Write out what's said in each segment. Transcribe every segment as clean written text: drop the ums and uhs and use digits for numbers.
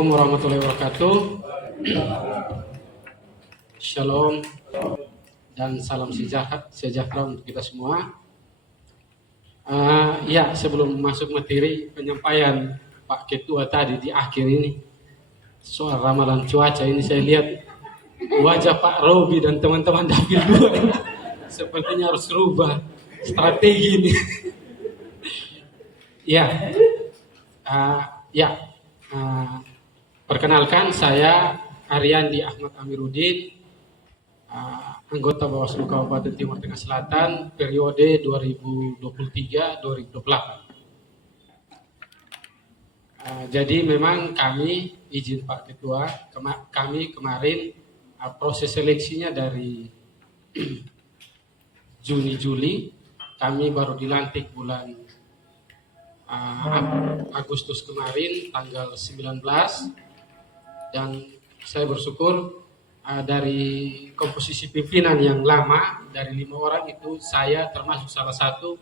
Assalamualaikum warahmatullahi wabarakatuh. Shalom dan salam sejahtera untuk kita semua. Ya, sebelum masuk materi penyampaian Pak Ketua tadi di akhir ini soal ramalan cuaca ini, saya lihat wajah Pak Robi dan teman-teman Dapil 2 ini sepertinya harus rubah strategi ini. Perkenalkan, saya Ariandi Ahmad Amiruddin, anggota Bawaslu Kabupaten Timur Tengah Selatan periode 2023-2024. Jadi memang kami, izin Pak Ketua, kami kemarin proses seleksinya dari Juni-Juli, kami baru dilantik bulan Agustus kemarin tanggal 19, dan saya bersyukur dari komposisi pimpinan yang lama dari 5 orang itu saya termasuk salah satu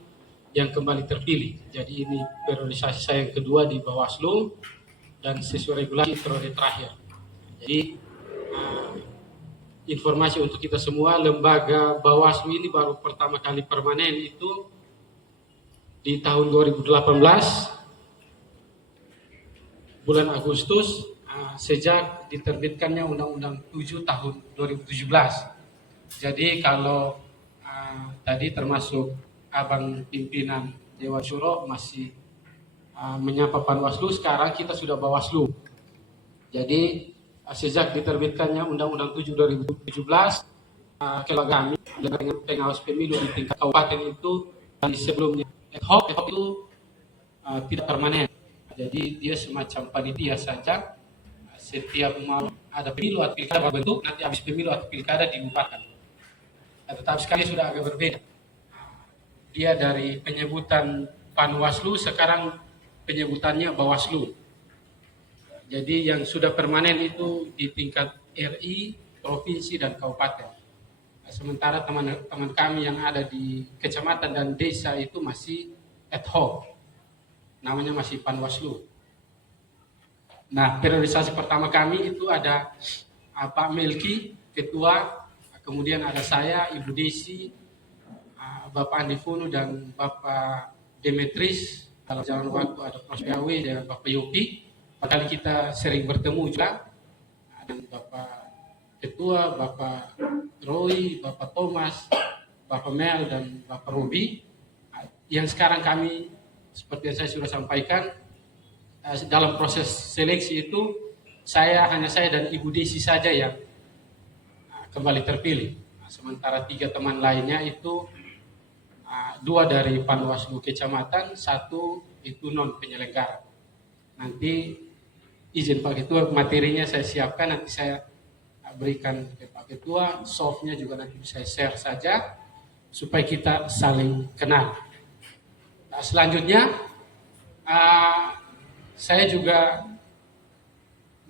yang kembali terpilih. Jadi ini periodisasi saya yang kedua di Bawaslu dan sesuai regulasi periode terakhir. Jadi informasi untuk kita semua, lembaga Bawaslu ini baru pertama kali permanen itu di tahun 2018 bulan Agustus, sejak diterbitkannya Undang-Undang 7 tahun 2017. Jadi kalau tadi termasuk abang pimpinan Dewan Syuro masih menyapa Panwaslu, sekarang kita sudah Bawaslu. Jadi sejak diterbitkannya Undang-Undang 7 2017, kami dengan pengawas pemilu di tingkat kabupaten itu dari sebelumnya ad hoc itu tidak permanen. Jadi dia semacam panitia saja. Setiap mau ada pemilu atau pilkada berbentuk, nanti habis pemilu atau pilkada dibubarkan. Tetapi sekali sudah agak berbeda. Dia dari penyebutan Panwaslu, sekarang penyebutannya Bawaslu. Jadi yang sudah permanen itu di tingkat RI, provinsi, dan kabupaten. Sementara teman-teman kami yang ada di kecamatan dan desa itu masih ad hoc, namanya masih Panwaslu. Nah, periodisasi pertama kami itu ada Pak Melki, Ketua, kemudian ada saya, Ibu Desi, Bapak Andi Funu, dan Bapak Demetris. Kalau jalan waktu ada Pros PAW dan Bapak Yopi. Kali kita sering bertemu juga dengan Bapak Ketua, Bapak Roy, Bapak Thomas, Bapak Mel, dan Bapak Robi. Yang sekarang kami, seperti yang saya sudah sampaikan, dalam proses seleksi itu hanya saya dan Ibu Desi saja yang kembali terpilih. Sementara 3 teman lainnya itu 2 dari Panwaslu Kecamatan, 1 itu non penyelenggara. Nanti izin Pak Ketua, materinya saya siapkan, nanti saya berikan ke Pak Ketua, softnya juga nanti saya share saja supaya kita saling kenal. Nah, selanjutnya saya juga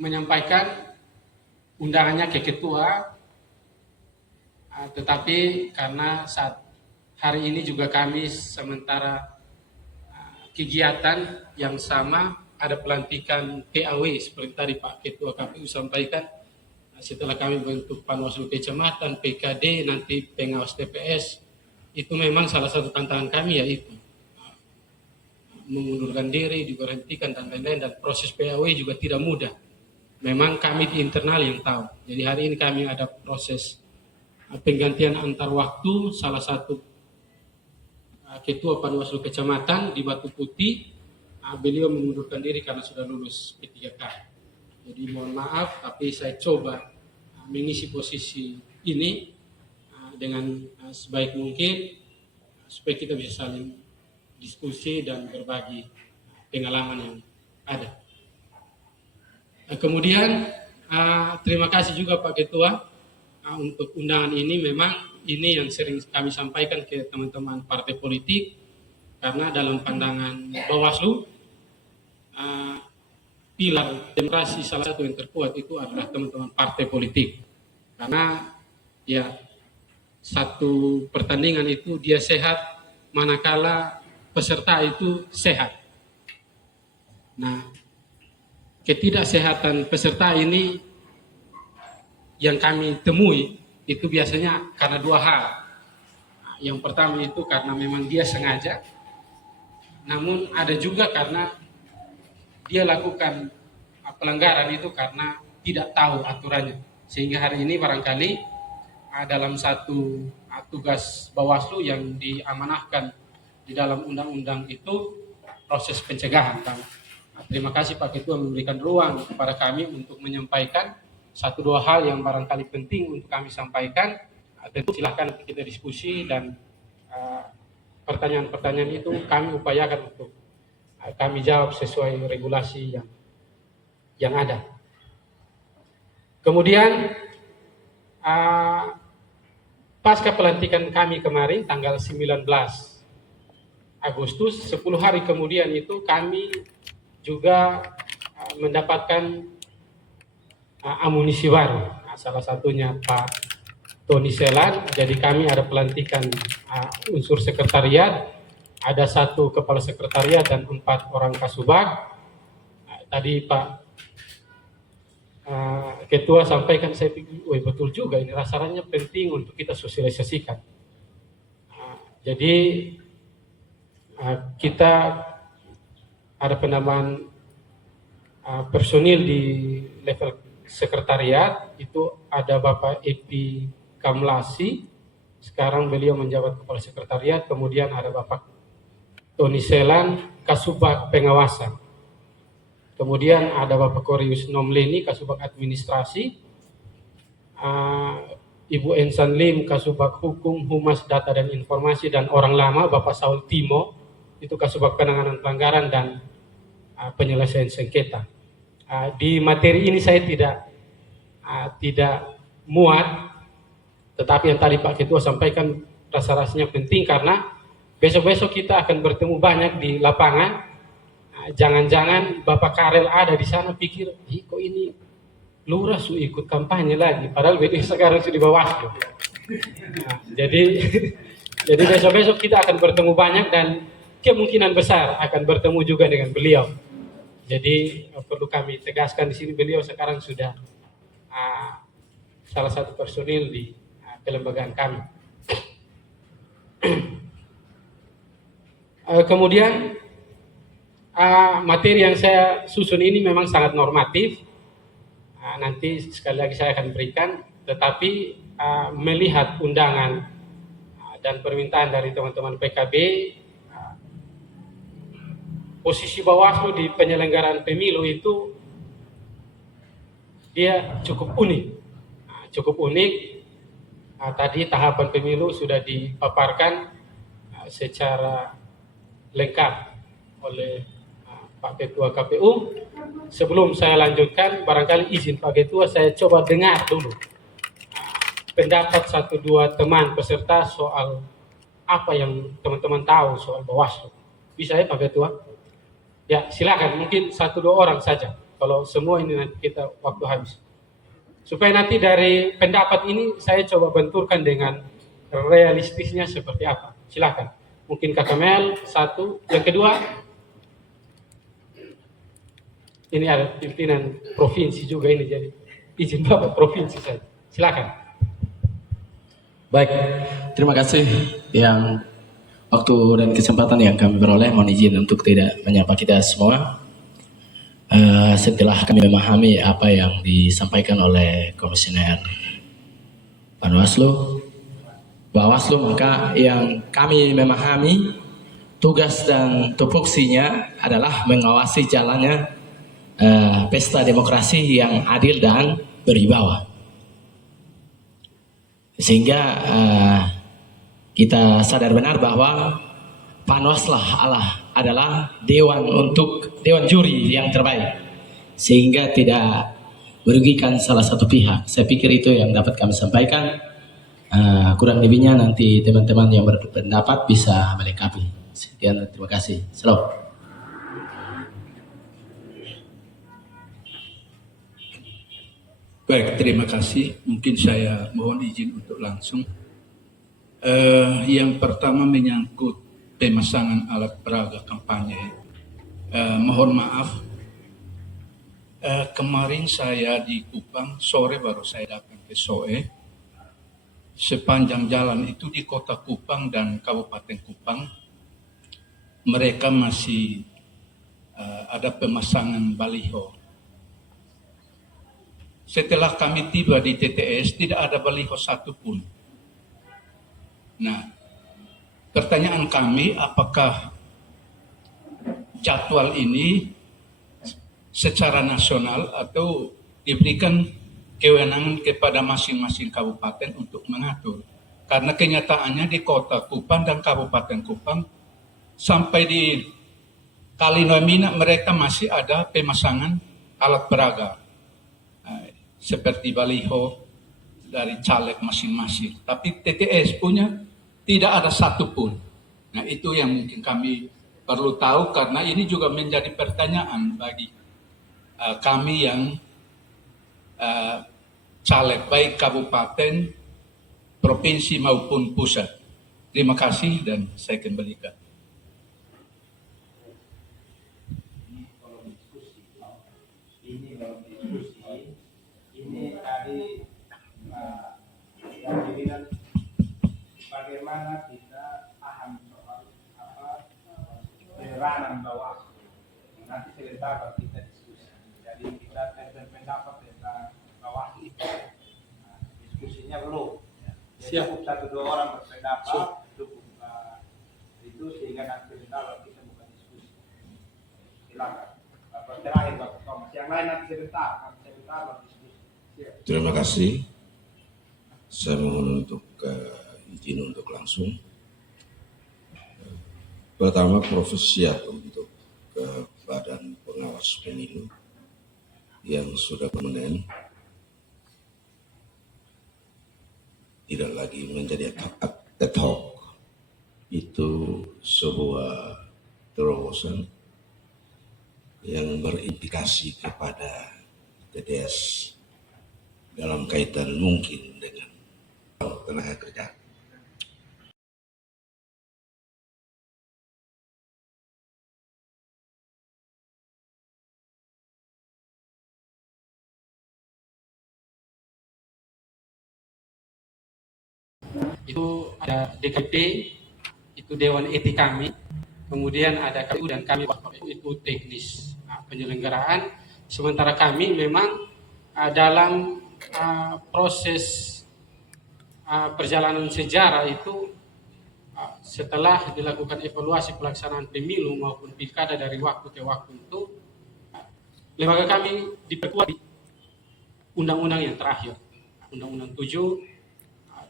menyampaikan undangannya ke Ketua, tetapi karena saat hari ini juga kami sementara kegiatan yang sama, ada pelantikan PAW seperti tadi Pak Ketua KPU sampaikan. Setelah kami bentuk Panwaslu Kecamatan, PKD, nanti pengawas TPS, itu memang salah satu tantangan kami, yaitu mengundurkan diri, diberhentikan, dan lain-lain, dan proses PAW juga tidak mudah. Memang kami di internal yang tahu. Jadi hari ini kami ada proses penggantian antar waktu, salah satu Ketua Panwaslu Kecamatan di Batu Putih, beliau mengundurkan diri karena sudah lulus P3K. Jadi mohon maaf, tapi saya coba mengisi posisi ini dengan sebaik mungkin supaya kita bisa saling diskusi dan berbagi pengalaman yang ada. Kemudian terima kasih juga Pak Ketua untuk undangan ini. Memang ini yang sering kami sampaikan ke teman-teman partai politik, karena dalam pandangan Bawaslu pilar demokrasi salah satu yang terkuat itu adalah teman-teman partai politik. Karena ya, satu pertandingan itu dia sehat manakala peserta itu sehat. Nah, ketidaksehatan peserta ini yang kami temui itu biasanya karena dua hal. Yang pertama itu karena memang dia sengaja, namun ada juga karena dia lakukan pelanggaran itu karena tidak tahu aturannya. Sehingga hari ini barangkali dalam satu tugas Bawaslu yang diamanahkan di dalam undang-undang itu proses pencegahan. Terima kasih Pak Ketua memberikan ruang kepada kami untuk menyampaikan satu dua hal yang barangkali penting untuk kami sampaikan. Tentu silahkan kita diskusi dan pertanyaan-pertanyaan itu kami upayakan untuk kami jawab sesuai regulasi yang ada. Kemudian pasca pelantikan kami kemarin tanggal 19 Agustus, 10 hari kemudian itu kami juga mendapatkan amunisi baru. Salah satunya Pak Tony Selan. Jadi kami ada pelantikan unsur sekretariat, ada 1 kepala sekretariat dan 4 orang kasubag. Tadi Pak Ketua sampaikan, saya pikir, betul juga ini rasanya penting untuk kita sosialisasikan. Jadi kita ada penambahan personil di level sekretariat, itu ada Bapak Epi Kamlasi, sekarang beliau menjabat kepala sekretariat. Kemudian ada Bapak Tony Selan, Kasubag Pengawasan. Kemudian ada Bapak Korius Nomleni, Kasubag Administrasi. Ibu Ensan Lim, Kasubag Hukum, Humas Data dan Informasi dan Orang Lama. Bapak Saul Timo, itu Kasubag Penanganan Pelanggaran dan Penyelesaian Sengketa. Di materi ini saya tidak muat, tetapi yang tadi Pak Ketua sampaikan rasa-rasanya penting karena besok-besok kita akan bertemu banyak di lapangan. Jangan-jangan Bapak Karel ada di sana pikir, kok ini lurah su ikut kampanye lagi, padahal beliau sekarang sudah di Bawaslu. Jadi besok-besok kita akan bertemu banyak dan kemungkinan besar akan bertemu juga dengan beliau. Jadi perlu kami tegaskan di sini, beliau sekarang sudah salah satu personil di kelembagaan kami. Kemudian materi yang saya susun ini memang sangat normatif. Nanti sekali lagi saya akan berikan, tetapi melihat undangan dan permintaan dari teman-teman PKB, posisi Bawaslu di penyelenggaraan pemilu itu dia cukup unik. Tadi tahapan pemilu sudah dipaparkan secara lengkap oleh Pak Ketua KPU. Sebelum saya lanjutkan, barangkali izin Pak Ketua, saya coba dengar dulu pendapat 1-2 teman peserta soal apa yang teman-teman tahu soal Bawaslu. Bisa ya Pak Ketua? Ya silakan, mungkin 1-2 orang saja. Kalau semua ini nanti kita waktu habis. Supaya nanti dari pendapat ini saya coba benturkan dengan realistisnya seperti apa. Silakan. Mungkin Kak Mel 1, yang kedua ini ada pimpinan provinsi juga ini, jadi izin Bapak provinsi saja. Silakan. Baik, terima kasih yang waktu dan kesempatan yang kami peroleh. Mohon izin untuk tidak menyapa kita semua. Setelah kami memahami apa yang disampaikan oleh Komisioner Bawaslu, maka yang kami memahami tugas dan tupoksinya adalah mengawasi jalannya pesta demokrasi yang adil dan berwibawa. Sehingga kita sadar benar bahwa Panwaslah adalah dewan juri yang terbaik, sehingga tidak merugikan salah satu pihak. Saya pikir itu yang dapat kami sampaikan. Kurang lebihnya nanti teman-teman yang berpendapat bisa melengkapi. Sekian, terima kasih. Selamat. Baik, terima kasih. Mungkin saya mohon izin untuk langsung. Yang pertama menyangkut pemasangan alat peraga kampanye. Mohon maaf, Kemarin saya di Kupang, sore baru saya datang ke Soe. Sepanjang jalan itu di kota Kupang dan Kabupaten Kupang, mereka masih ada pemasangan baliho. Setelah kami tiba di TTS, tidak ada baliho satupun. Nah, pertanyaan kami, apakah jadwal ini secara nasional atau diberikan kewenangan kepada masing-masing kabupaten untuk mengatur. Karena kenyataannya di kota Kupang dan Kabupaten Kupang sampai di Kalinoamina mereka masih ada pemasangan alat peraga seperti baliho dari caleg masing-masing. Tapi TTS punya tidak ada satupun. Nah itu yang mungkin kami perlu tahu karena ini juga menjadi pertanyaan bagi kami yang caleg baik kabupaten, provinsi maupun pusat. Terima kasih dan saya kembalikan. Ini tadi yang dibilang bagaimana kita paham soal peranan bawah. Nanti sebentar kita diskusi. Jadi kita berpendapat tentang bawah itu. Diskusinya belum. Siap. Cukup 1-2 orang berpendapat, cukup itu sehingga nanti sebentar kita buka diskusi. Silakan. Terakhir Bapak Thomas. Yang lain nanti sebentar baru diskusi. Siap. Terima kasih. Saya mohon untuk izin untuk langsung. Pertama, profesiat untuk Badan Pengawas Pemilu yang sudah permanen, tidak lagi menjadi ad hoc. Itu sebuah terobosan yang berimplikasi kepada TTS dalam kaitan mungkin dengan tenaga kerja. Itu ada DKP, itu Dewan Etik kami, kemudian ada KPU dan kami itu teknis penyelenggaraan. Sementara kami memang dalam proses perjalanan sejarah itu setelah dilakukan evaluasi pelaksanaan pemilu maupun pilkada dari waktu ke waktu itu, lembaga kami diperkuat di undang-undang yang terakhir, Undang-Undang 7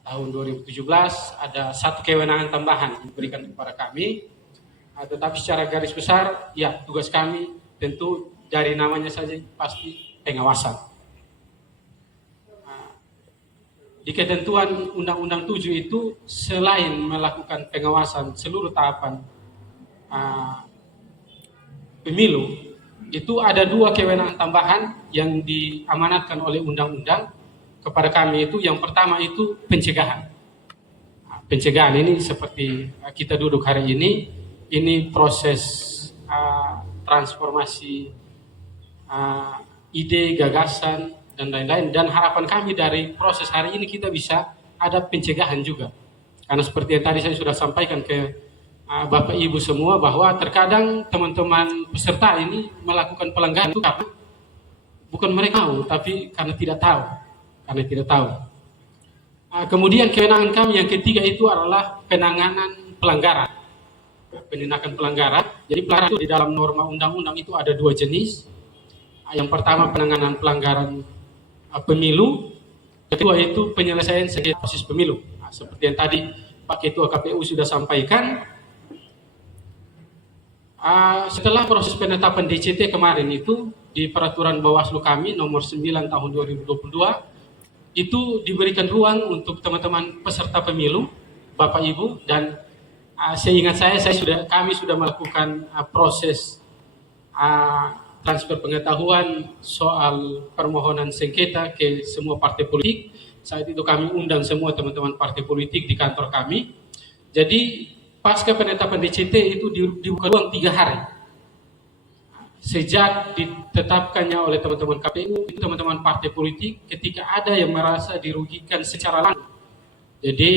tahun 2017 ada satu kewenangan tambahan diberikan kepada kami, tetapi secara garis besar ya tugas kami tentu dari namanya saja pasti pengawasan. Di ketentuan Undang-Undang 7 itu selain melakukan pengawasan seluruh tahapan pemilu, itu ada 2 kewenangan tambahan yang diamanatkan oleh undang-undang kepada kami. Itu yang pertama itu pencegahan. Pencegahan ini seperti kita duduk hari ini proses transformasi ide, gagasan dan lain-lain, dan harapan kami dari proses hari ini kita bisa ada pencegahan juga. Karena seperti yang tadi saya sudah sampaikan ke Bapak Ibu semua bahwa terkadang teman-teman peserta ini melakukan pelanggaran itu karena bukan mereka tahu, tapi karena tidak tahu. Kemudian kewenangan kami yang ketiga itu adalah penanganan pelanggaran. Penindakan pelanggaran. Jadi pelanggaran itu di dalam norma undang-undang itu ada 2 jenis. Yang pertama penanganan pelanggaran pemilu, kedua itu penyelesaian sengketa proses pemilu. Seperti yang tadi Pak Ketua KPU sudah sampaikan, setelah proses penetapan DCT kemarin itu di peraturan Bawaslu kami nomor 9 tahun 2022 itu diberikan ruang untuk teman-teman peserta pemilu, Bapak Ibu, dan seingat kami sudah melakukan proses transfer pengetahuan soal permohonan sengketa ke semua partai politik. Saat itu kami undang semua teman-teman partai politik di kantor kami. Jadi pasca penetapan DCT itu dibuka ruang 3 hari. sejak ditetapkannya oleh teman-teman KPU, teman-teman partai politik, ketika ada yang merasa dirugikan secara langsung, jadi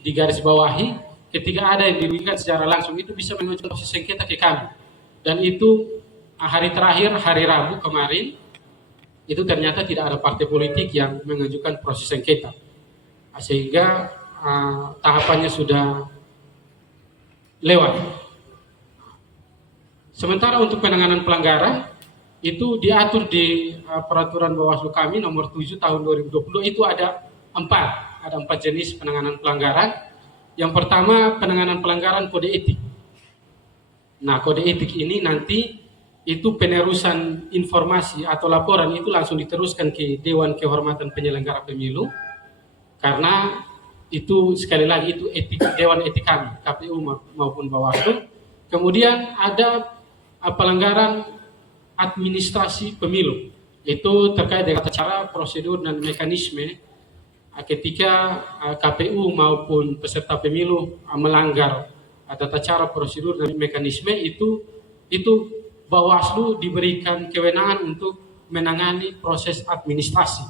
di garis bawahi, ketika ada yang dirugikan secara langsung itu bisa mengajukan proses sengketa ke kami. Dan itu hari terakhir, hari Rabu kemarin, itu ternyata tidak ada partai politik yang mengajukan proses sengketa. Sehingga tahapannya sudah lewat. Sementara untuk penanganan pelanggaran, itu diatur di peraturan Bawaslu kami nomor 7 tahun 2020, itu ada 4 jenis penanganan pelanggaran. Yang pertama, penanganan pelanggaran kode etik. Nah, kode etik ini nanti itu penerusan informasi atau laporan itu langsung diteruskan ke Dewan Kehormatan Penyelenggara Pemilu, karena itu sekali lagi itu etik Dewan Etik kami, KPU maupun Bawaslu. Kemudian ada pelanggaran administrasi pemilu, itu terkait dengan cara, prosedur, dan mekanisme ketika KPU maupun peserta pemilu melanggar tata cara, prosedur, dan mekanisme itu Bawaslu diberikan kewenangan untuk menangani proses administrasi.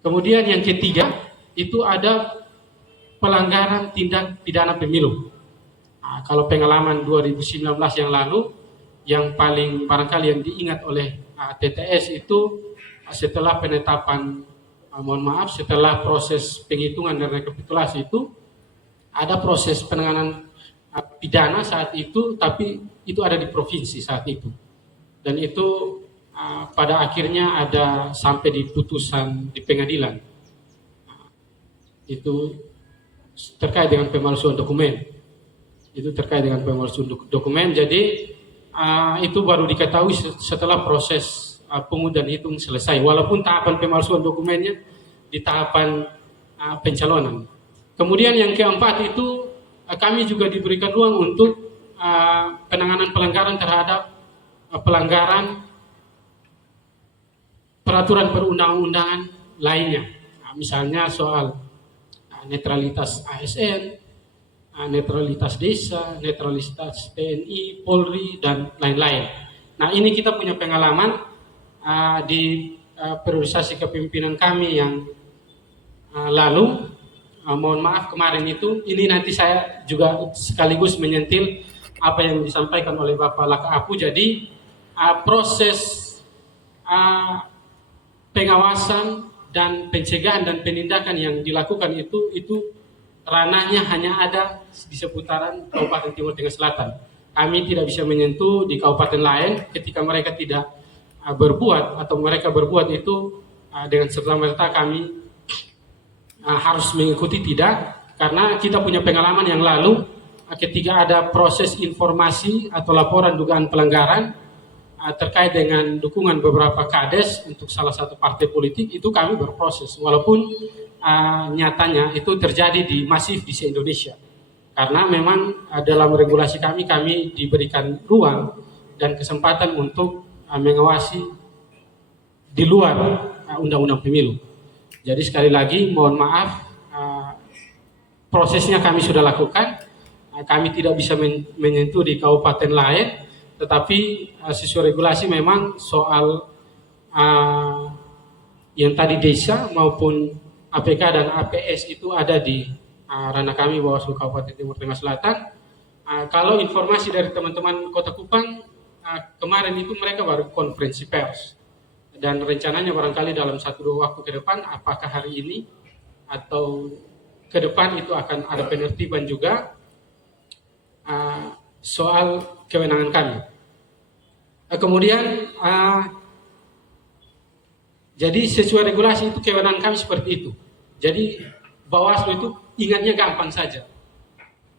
Kemudian yang ketiga itu ada pelanggaran tindak pidana pemilu. Nah, kalau pengalaman 2019 yang lalu, yang paling barangkali yang diingat oleh TTS itu setelah penetapan, setelah proses penghitungan dan rekapitulasi itu ada proses penanganan pidana saat itu, tapi itu ada di provinsi saat itu, dan itu pada akhirnya ada sampai di putusan di pengadilan. Itu terkait dengan pemalsuan dokumen. Jadi itu baru diketahui setelah proses pungut dan hitung selesai, walaupun tahapan pemalsuan dokumennya di tahapan pencalonan. Kemudian yang keempat itu kami juga diberikan ruang untuk penanganan pelanggaran terhadap pelanggaran peraturan perundang-undangan lainnya. Misalnya soal netralitas ASN, netralitas desa, netralitas TNI, Polri, dan lain-lain. Nah, ini kita punya pengalaman di priorisasi kepemimpinan kami yang lalu. Mohon maaf kemarin itu, ini nanti saya juga sekaligus menyentil apa yang disampaikan oleh Bapak Laka Apu. Jadi proses pengawasan dan pencegahan dan penindakan yang dilakukan itu ranahnya hanya ada di seputaran Kabupaten Timur Tengah Selatan. Kami tidak bisa menyentuh di kabupaten lain ketika mereka tidak berbuat, atau mereka berbuat itu dengan serta-merta kami harus mengikuti, tidak, karena kita punya pengalaman yang lalu ketika ada proses informasi atau laporan dugaan pelanggaran terkait dengan dukungan beberapa kades untuk salah satu partai politik, itu kami berproses, walaupun nyatanya itu terjadi di masif di se-Indonesia, karena memang dalam regulasi kami diberikan ruang dan kesempatan untuk mengawasi di luar undang-undang pemilu. Jadi sekali lagi mohon maaf, prosesnya kami sudah lakukan, kami tidak bisa menyentuh di kabupaten lain, tetapi sesuai regulasi memang soal yang tadi desa maupun APK dan APS itu ada di ranah kami Bawaslu Kabupaten Timur Tengah Selatan. Kalau informasi dari teman-teman Kota Kupang, kemarin itu mereka baru konferensi pers. Dan rencananya barangkali dalam 1-2 waktu ke depan, apakah hari ini atau ke depan itu akan ada penertiban juga soal kewenangan kami. Kemudian jadi sesuai regulasi itu kewenangan kami seperti itu. Jadi Bawaslu itu ingatnya gampang saja.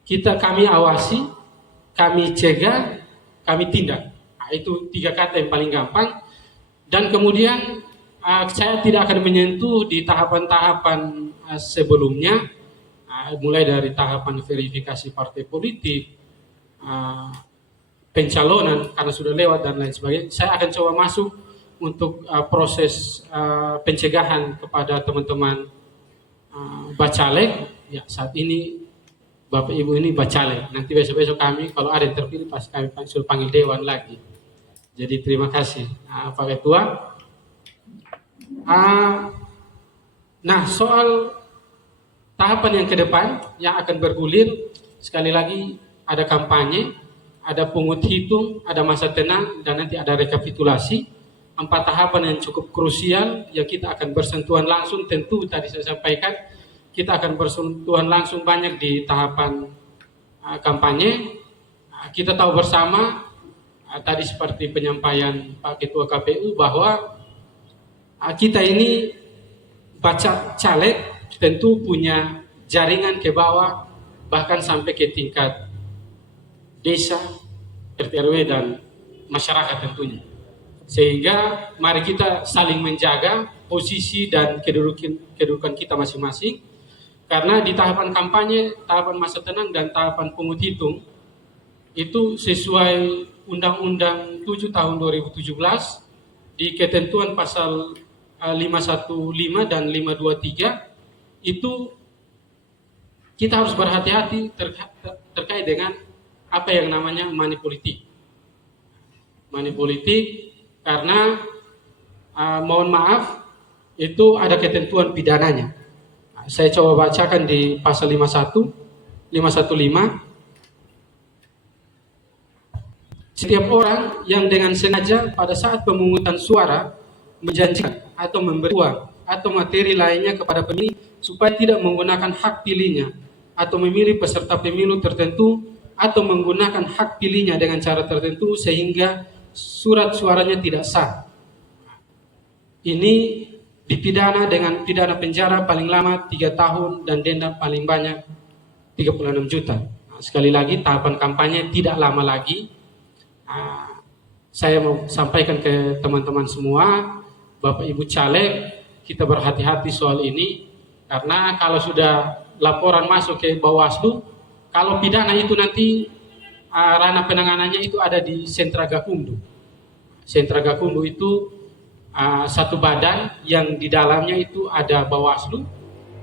Kami awasi, kami cegah, kami tindak. Nah, itu 3 kata yang paling gampang. Dan kemudian saya tidak akan menyentuh di tahapan-tahapan sebelumnya, mulai dari tahapan verifikasi partai politik, pencalonan karena sudah lewat dan lain sebagainya. Saya akan coba masuk untuk proses pencegahan kepada teman-teman bacalek. Ya, saat ini Bapak Ibu ini bacalek. Nanti besok-besok kami kalau ada yang terpilih pasti kami suruh panggil dewan lagi. Jadi terima kasih Pak Ketua. Nah, soal tahapan yang ke depan yang akan bergulir, sekali lagi ada kampanye, ada pungut hitung, ada masa tenang, dan nanti ada rekapitulasi. 4 tahapan yang cukup krusial yang kita akan bersentuhan langsung. Tentu tadi saya sampaikan kita akan bersentuhan langsung banyak di tahapan kampanye. Kita tahu bersama tadi seperti penyampaian Pak Ketua KPU bahwa kita ini baca caleg tentu punya jaringan ke bawah, bahkan sampai ke tingkat desa, RT RW dan masyarakat tentunya. Sehingga mari kita saling menjaga posisi dan kedudukan kita masing-masing, karena di tahapan kampanye, tahapan masa tenang dan tahapan pungut hitung itu sesuai Undang-Undang 7 tahun 2017 di ketentuan pasal 515 dan 523 itu kita harus berhati-hati terkait dengan apa yang namanya money politik. Money politik karena mohon maaf itu ada ketentuan pidananya. Saya coba bacakan di pasal 515. Setiap orang yang dengan sengaja pada saat pemungutan suara menjanjikan atau memberi uang atau materi lainnya kepada pemilih supaya tidak menggunakan hak pilihnya atau memilih peserta pemilu tertentu atau menggunakan hak pilihnya dengan cara tertentu sehingga surat suaranya tidak sah. Ini dipidana dengan pidana penjara paling lama 3 tahun dan denda paling banyak 36 juta. Nah, sekali lagi tahapan kampanye tidak lama lagi. Saya mau sampaikan ke teman-teman semua, Bapak Ibu caleg, kita berhati-hati soal ini karena kalau sudah laporan masuk ke Bawaslu, kalau pidana itu nanti ranah penanganannya itu ada di Sentra Gakumdu. Sentra Gakumdu itu satu badan yang di dalamnya itu ada Bawaslu,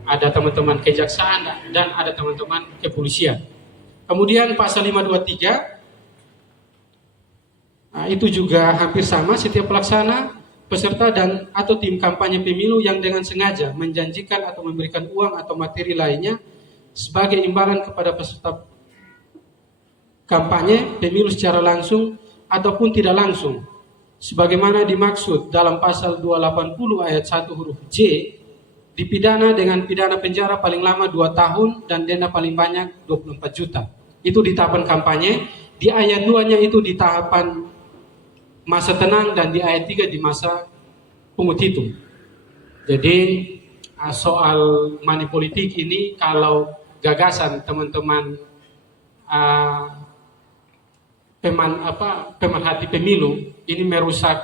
ada teman-teman kejaksaan dan ada teman-teman kepolisian. Kemudian pasal 523 itu juga hampir sama, setiap pelaksana, peserta dan atau tim kampanye pemilu yang dengan sengaja menjanjikan atau memberikan uang atau materi lainnya sebagai imbalan kepada peserta kampanye pemilu secara langsung ataupun tidak langsung sebagaimana dimaksud dalam pasal 280 ayat 1 huruf J, dipidana dengan pidana penjara paling lama 2 tahun dan denda paling banyak 24 juta. Itu di tahapan kampanye. Di ayat 2-nya itu di tahapan masa tenang dan di ayat 3 di masa pungut hitung. Jadi soal money politik ini kalau gagasan teman-teman pemerhati pemilu ini merusak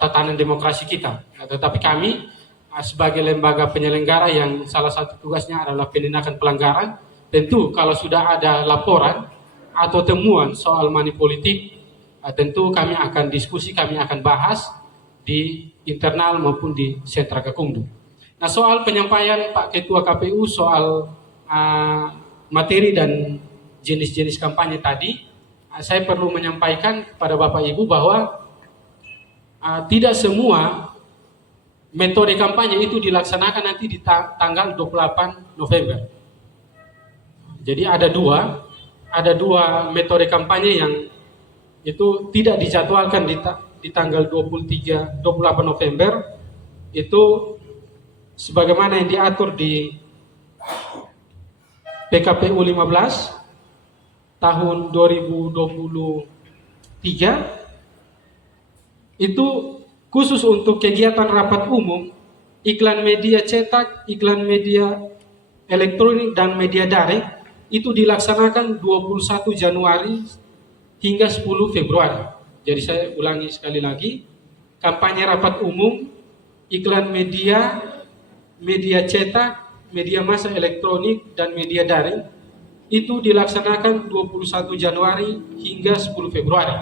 tatanan demokrasi kita. Tetapi kami sebagai lembaga penyelenggara yang salah satu tugasnya adalah penindakan pelanggaran, tentu kalau sudah ada laporan atau temuan soal money politik, tentu kami akan diskusi, kami akan bahas di internal maupun di Sentra Gakumdu. Nah, soal penyampaian Pak Ketua KPU soal materi dan jenis-jenis kampanye tadi, saya perlu menyampaikan kepada Bapak Ibu bahwa tidak semua metode kampanye itu dilaksanakan nanti di tanggal 28 November. Jadi ada dua metode kampanye yang itu tidak dijadwalkan di tanggal 28 November itu sebagaimana yang diatur di PKPU 15 tahun 2023 itu khusus untuk kegiatan rapat umum, iklan media cetak, iklan media elektronik dan media daring itu dilaksanakan 21 Januari hingga 10 Februari. Jadi saya ulangi sekali lagi, kampanye rapat umum, iklan media, media cetak, media massa elektronik dan media daring itu dilaksanakan 21 Januari hingga 10 Februari.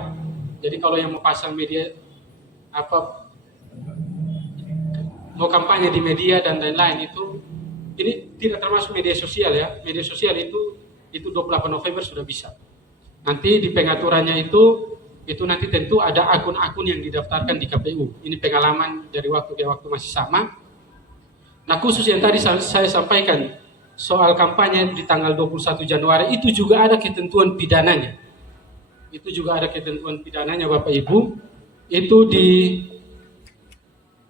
Jadi kalau yang mau pasang media mau kampanye di media dan lain-lain itu ini tidak termasuk media sosial ya. Media sosial itu 28 November sudah bisa. Nanti di pengaturannya itu itu nanti tentu ada akun-akun yang didaftarkan di KPU. Ini pengalaman dari waktu ke waktu masih sama. Nah, khusus yang tadi saya sampaikan soal kampanye di tanggal 21 Januari itu juga ada ketentuan pidananya. Itu juga ada ketentuan pidananya Bapak Ibu. Itu di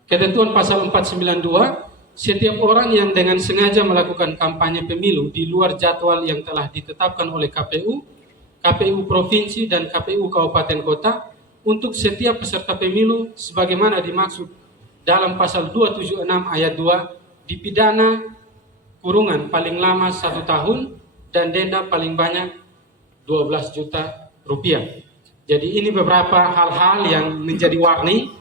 ketentuan pasal 492, setiap orang yang dengan sengaja melakukan kampanye pemilu di luar jadwal yang telah ditetapkan oleh KPU, KPU Provinsi dan KPU Kabupaten Kota untuk setiap peserta pemilu sebagaimana dimaksud dalam pasal 276 ayat 2 dipidana kurungan paling lama 1 tahun dan denda paling banyak 12 juta rupiah. Jadi ini beberapa hal-hal yang menjadi warning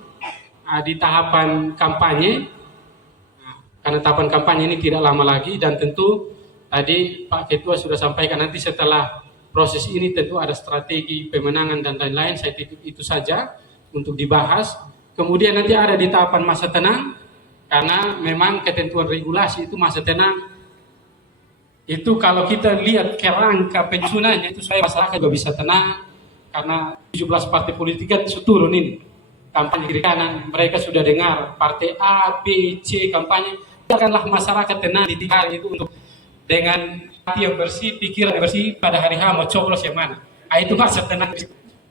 di tahapan kampanye. Karena tahapan kampanye ini tidak lama lagi dan tentu tadi Pak Ketua sudah sampaikan nanti setelah proses ini tentu ada strategi pemenangan dan lain-lain. Saya titip itu saja untuk dibahas. Kemudian nanti ada di tahapan masa tenang karena memang ketentuan regulasi itu masa tenang itu kalau kita lihat kerangka pensiunannya itu saya masyarakat juga bisa tenang karena 17 partai politik kan turun ini kampanye kiri kanan, mereka sudah dengar partai A, B, C kampanye, biarkanlah masyarakat tenang di 3 hari itu untuk dengan hati yang bersih, pikiran yang bersih pada hari H mau coblos yang mana. Itu masa tenang.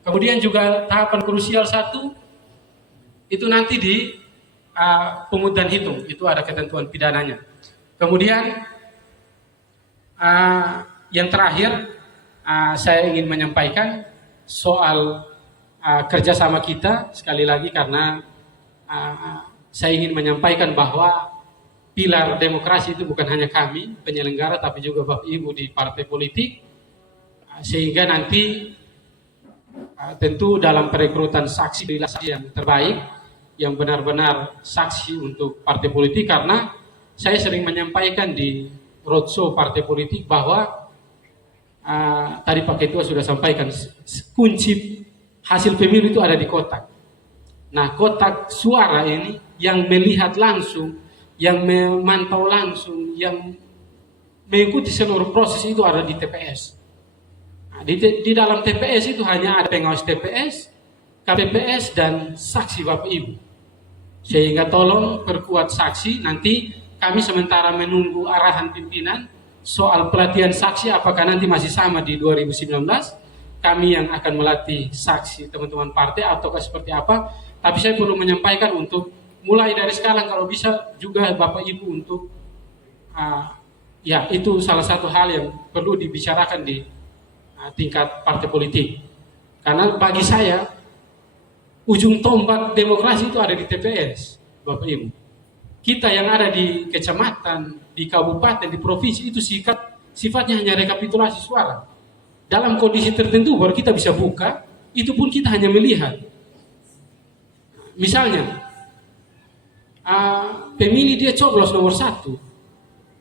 Kemudian juga tahapan krusial 1 itu nanti di pengundian hitung, itu ada ketentuan pidananya. Kemudian yang terakhir saya ingin menyampaikan soal kerjasama kita sekali lagi karena saya ingin menyampaikan bahwa pilar demokrasi itu bukan hanya kami penyelenggara tapi juga Bapak Ibu di partai politik sehingga nanti tentu dalam perekrutan saksi yang terbaik yang benar-benar saksi untuk partai politik karena saya sering menyampaikan di roadshow partai politik bahwa tadi Pak Ketua sudah sampaikan kunci hasil pemilu itu ada di kotak. Nah, kotak suara ini yang melihat langsung, yang memantau langsung, yang mengikuti seluruh proses itu ada di TPS. Nah, di dalam TPS itu hanya ada pengawas TPS, KPPS dan saksi Bapak Ibu. Sehingga tolong perkuat saksi. Nanti kami sementara menunggu arahan pimpinan soal pelatihan saksi apakah nanti masih sama di 2019. Kami yang akan melatih saksi teman-teman partai ataukah seperti apa. Tapi saya perlu menyampaikan untuk mulai dari sekarang kalau bisa juga Bapak Ibu untuk ya itu salah satu hal yang perlu dibicarakan di tingkat partai politik. Karena bagi saya ujung tombak demokrasi itu ada di TPS, Bapak Ibu. Kita yang ada di kecamatan, di kabupaten, di provinsi itu sifatnya hanya rekapitulasi suara. Dalam kondisi tertentu baru kita bisa buka, itu pun kita hanya melihat. Misalnya, pemilih dia coblos nomor 1,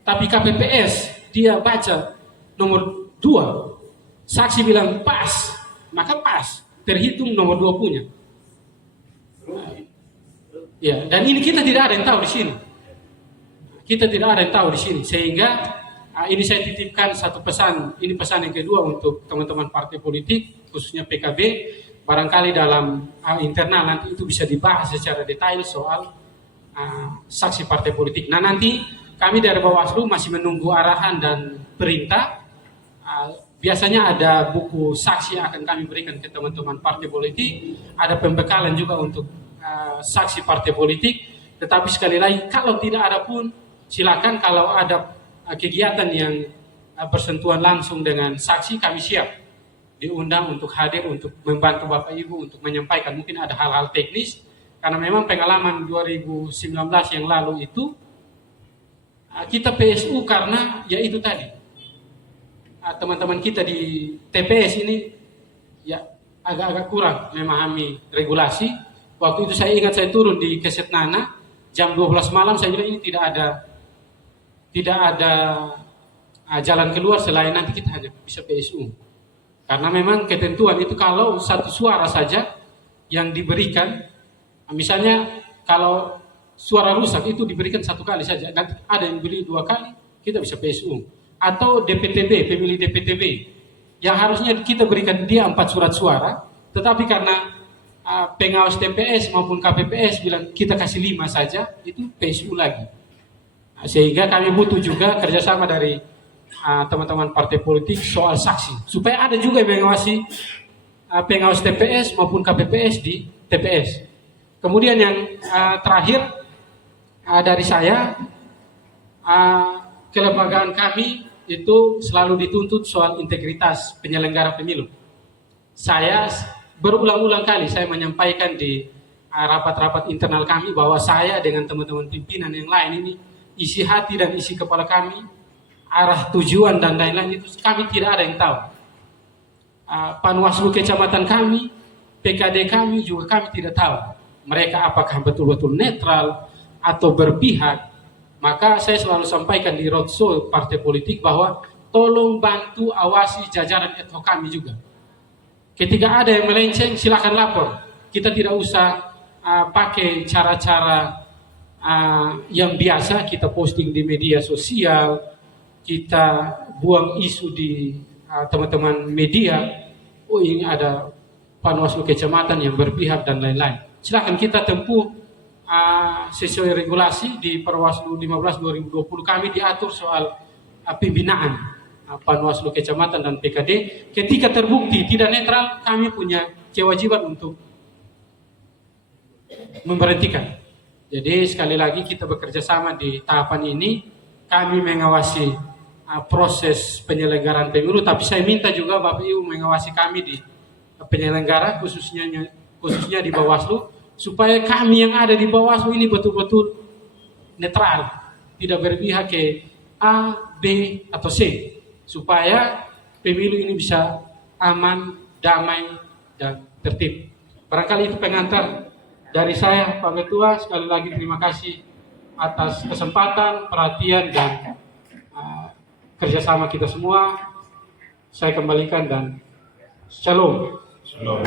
tapi KPPS dia baca nomor 2, saksi bilang pas, maka pas, terhitung nomor 2 punya. Ya, dan ini kita tidak ada yang tahu di sini. Kita tidak ada yang tahu di sini, sehingga ini saya titipkan satu pesan. Ini pesan yang kedua untuk teman-teman partai politik, khususnya PKB. Barangkali dalam internal nanti itu bisa dibahas secara detail soal saksi partai politik. Nah nanti kami dari Bawaslu masih menunggu arahan dan perintah. Biasanya ada buku saksi yang akan kami berikan ke teman-teman partai politik. Ada pembekalan juga untuk saksi partai politik. Tetapi sekali lagi kalau tidak ada pun silakan, kalau ada kegiatan yang bersentuhan langsung dengan saksi kami siap diundang untuk hadir untuk membantu Bapak Ibu untuk menyampaikan mungkin ada hal-hal teknis karena memang pengalaman 2019 yang lalu itu kita PSU karena ya itu tadi teman-teman kita di TPS ini ya agak-agak kurang memahami regulasi. Waktu itu saya ingat saya turun di Kesetnana jam 12 malam saya bilang ini tidak ada jalan keluar selain nanti kita hanya bisa PSU. Karena memang ketentuan itu kalau satu suara saja yang diberikan, misalnya kalau suara rusak itu diberikan 1 kali saja, nanti ada yang beli 2 kali, kita bisa PSU. Atau DPTB, pemilih DPTB, yang harusnya kita berikan dia 4 surat suara, Tetapi karena pengawas TPS maupun KPPS bilang kita kasih 5 saja, itu PSU lagi. Sehingga kami butuh juga kerjasama dari teman-teman partai politik soal saksi, supaya ada juga yang mengawasi pengawas TPS maupun KPPS di TPS. Kemudian yang terakhir dari saya, kelembagaan kami itu selalu dituntut soal integritas penyelenggara pemilu. Saya berulang-ulang kali saya menyampaikan di rapat-rapat internal kami bahwa saya dengan teman-teman pimpinan yang lain ini, isi hati dan isi kepala kami, arah tujuan dan lain-lain itu kami tidak ada yang tahu. Panwaslu kecamatan kami, PKD kami juga kami tidak tahu. Mereka apakah betul-betul netral atau berpihak. Maka saya selalu sampaikan di roadshow partai politik bahwa tolong bantu awasi jajaran ad hoc kami juga. Ketika ada yang melenceng, silakan lapor. Kita tidak usah pakai cara-cara yang biasa, kita posting di media sosial, kita buang isu di teman-teman media. Oh, ini ada Panwaslu kecamatan yang berpihak dan lain-lain. Silakan kita tempuh sesuai regulasi di Perwaslu 15 2020 kami diatur soal pembinaan Panwaslu kecamatan dan PKD. Ketika terbukti tidak netral, kami punya kewajiban untuk memberhentikan. Jadi sekali lagi kita bekerja sama di tahapan ini, kami mengawasi proses penyelenggaraan pemilu, tapi saya minta juga Bapak Ibu mengawasi kami di penyelenggara khususnya di Bawaslu, supaya kami yang ada di Bawaslu ini betul-betul netral, tidak berpihak ke A, B, atau C, supaya pemilu ini bisa aman, damai, dan tertib. Barangkali itu pengantar dari saya, Pak Ketua. Sekali lagi terima kasih atas kesempatan, perhatian, dan kerjasama kita semua. Saya kembalikan dan shalom. Shalom.